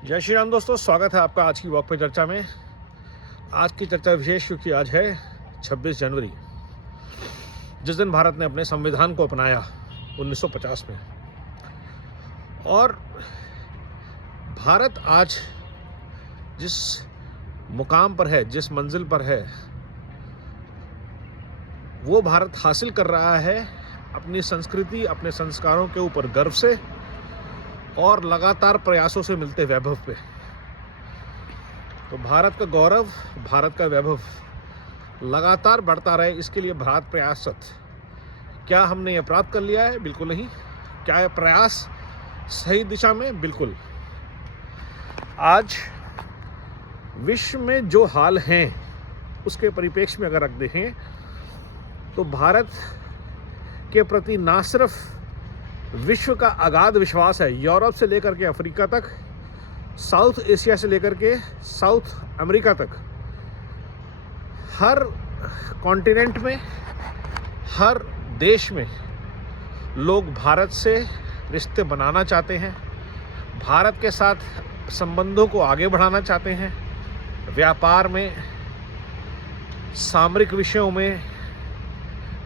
जय श्री राम दोस्तों, स्वागत है आपका आज की वॉक पे चर्चा में। आज की चर्चा विशेष क्योंकि आज है 26 जनवरी, जिस दिन भारत ने अपने संविधान को अपनाया 1950 में। और भारत आज जिस मुकाम पर है, जिस मंजिल पर है, वो भारत हासिल कर रहा है अपनी संस्कृति, अपने संस्कारों के ऊपर गर्व से और लगातार प्रयासों से मिलते वैभव पे। तो भारत का गौरव, भारत का वैभव लगातार बढ़ता रहे, इसके लिए भारत प्रयासरत। क्या हमने ये प्राप्त कर लिया है? बिल्कुल नहीं। क्या ये प्रयास सही दिशा में? बिल्कुल। आज विश्व में जो हाल हैं उसके परिप्रेक्ष्य में अगर रख देखें तो भारत के प्रति ना सिर्फ विश्व का अगाध विश्वास है, यूरोप से लेकर के अफ्रीका तक, साउथ एशिया से लेकर के साउथ अमेरिका तक, हर कॉन्टिनेंट में, हर देश में लोग भारत से रिश्ते बनाना चाहते हैं, भारत के साथ संबंधों को आगे बढ़ाना चाहते हैं। व्यापार में, सामरिक विषयों में,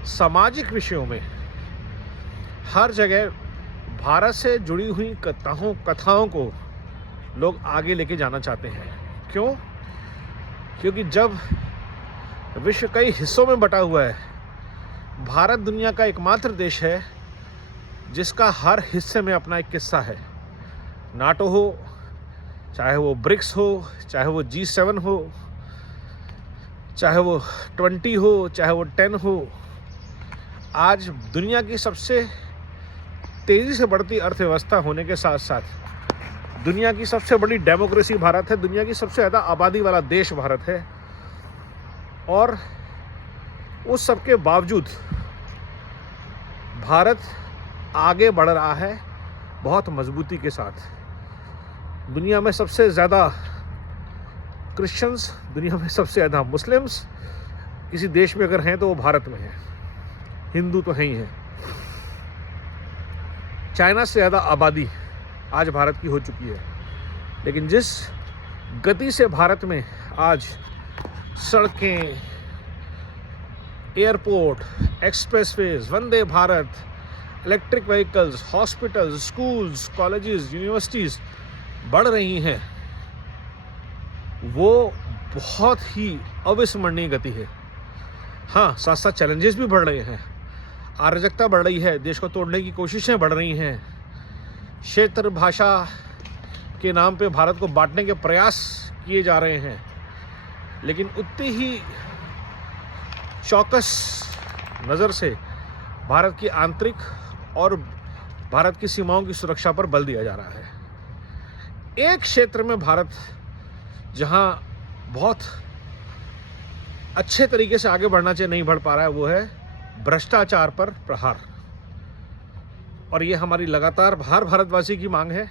सामाजिक विषयों में, हर जगह भारत से जुड़ी हुई कथाओं को लोग आगे लेके जाना चाहते हैं। क्यों? क्योंकि जब विश्व कई हिस्सों में बटा हुआ है, भारत दुनिया का एकमात्र देश है जिसका हर हिस्से में अपना एक किस्सा है। नाटो हो, चाहे वो ब्रिक्स हो, चाहे वो G7 हो, चाहे वो 20 हो, चाहे वो 10 हो, आज दुनिया की सबसे तेज़ी से बढ़ती अर्थव्यवस्था होने के साथ साथ दुनिया की सबसे बड़ी डेमोक्रेसी भारत है, दुनिया की सबसे ज़्यादा आबादी वाला देश भारत है। और उस सब के बावजूद भारत आगे बढ़ रहा है बहुत मजबूती के साथ। दुनिया में सबसे ज़्यादा क्रिश्चियंस, दुनिया में सबसे ज़्यादा मुस्लिम्स किसी देश में अगर हैं तो वो भारत में हैं। हिंदू तो हैं ही हैं। चाइना से ज़्यादा आबादी आज भारत की हो चुकी है। लेकिन जिस गति से भारत में आज सड़कें, airport, expressways, Vande Bharat, electric vehicles, hospitals, schools, colleges, universities बढ़ रही हैं, वो बहुत ही अविस्मरणीय गति है। हाँ, साथ साथ चैलेंजेस भी बढ़ रहे हैं, अराजकता बढ़ रही है, देश को तोड़ने की कोशिशें बढ़ रही हैं, क्षेत्र भाषा के नाम पे भारत को बांटने के प्रयास किए जा रहे हैं। लेकिन उतनी ही चौकस नज़र से भारत की आंतरिक और भारत की सीमाओं की सुरक्षा पर बल दिया जा रहा है। एक क्षेत्र में भारत जहां बहुत अच्छे तरीके से आगे बढ़ना चाहिए, नहीं बढ़ पा रहा है, वो है भ्रष्टाचार पर प्रहार। और ये हमारी लगातार हर भारतवासी की मांग है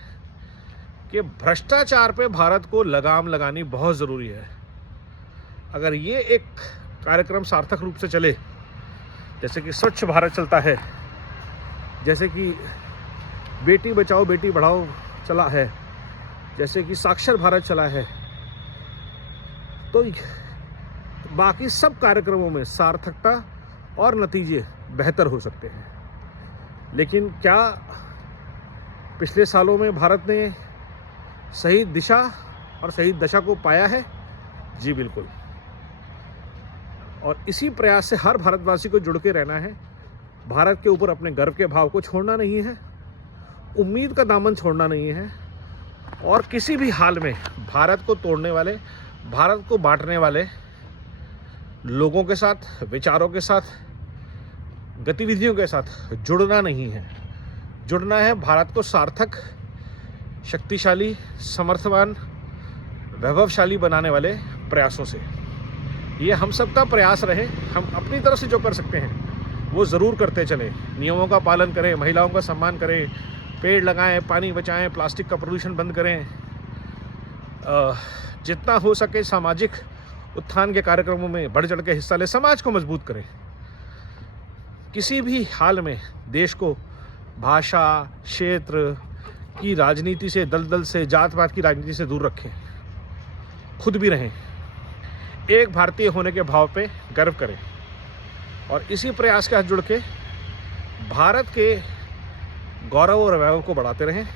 कि भ्रष्टाचार पे भारत को लगाम लगानी बहुत ज़रूरी है। अगर ये एक कार्यक्रम सार्थक रूप से चले, जैसे कि स्वच्छ भारत चलता है, जैसे कि बेटी बचाओ बेटी बढ़ाओ चला है, जैसे कि साक्षर भारत चला है, तो बाकी सब कार्यक्रमों में सार्थकता और नतीजे बेहतर हो सकते हैं। लेकिन क्या पिछले सालों में भारत ने सही दिशा और सही दशा को पाया है? जी बिल्कुल। और इसी प्रयास से हर भारतवासी को जुड़ के रहना है। भारत के ऊपर अपने गर्व के भाव को छोड़ना नहीं है, उम्मीद का दामन छोड़ना नहीं है, और किसी भी हाल में भारत को तोड़ने वाले, भारत को बांटने वाले लोगों के साथ, विचारों के साथ, गतिविधियों के साथ जुड़ना नहीं है। जुड़ना है भारत को सार्थक, शक्तिशाली, समर्थवान, वैभवशाली बनाने वाले प्रयासों से। ये हम सबका प्रयास रहे। हम अपनी तरफ से जो कर सकते हैं वो ज़रूर करते चलें। नियमों का पालन करें, महिलाओं का सम्मान करें, पेड़ लगाएं, पानी बचाएं, प्लास्टिक का प्रदूषण बंद करें, जितना हो सके सामाजिक उत्थान के कार्यक्रमों में बढ़ चढ़ के हिस्सा लें, समाज को मजबूत करें। किसी भी हाल में देश को भाषा, क्षेत्र की राजनीति से, दलदल से, जात पात की राजनीति से दूर रखें, खुद भी रहें, एक भारतीय होने के भाव पे गर्व करें और इसी प्रयास के साथ जुड़ के भारत के गौरव और वैभव को बढ़ाते रहें।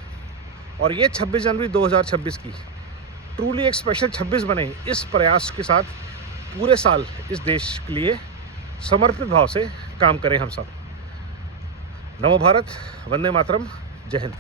और ये 26 जनवरी 2026 की ट्रूली एक स्पेशल 26 बने, इस प्रयास के साथ पूरे साल इस देश के लिए समर्पित भाव से काम करें हम सब। नमो भारत, वंदे मातरम, जय हिंद।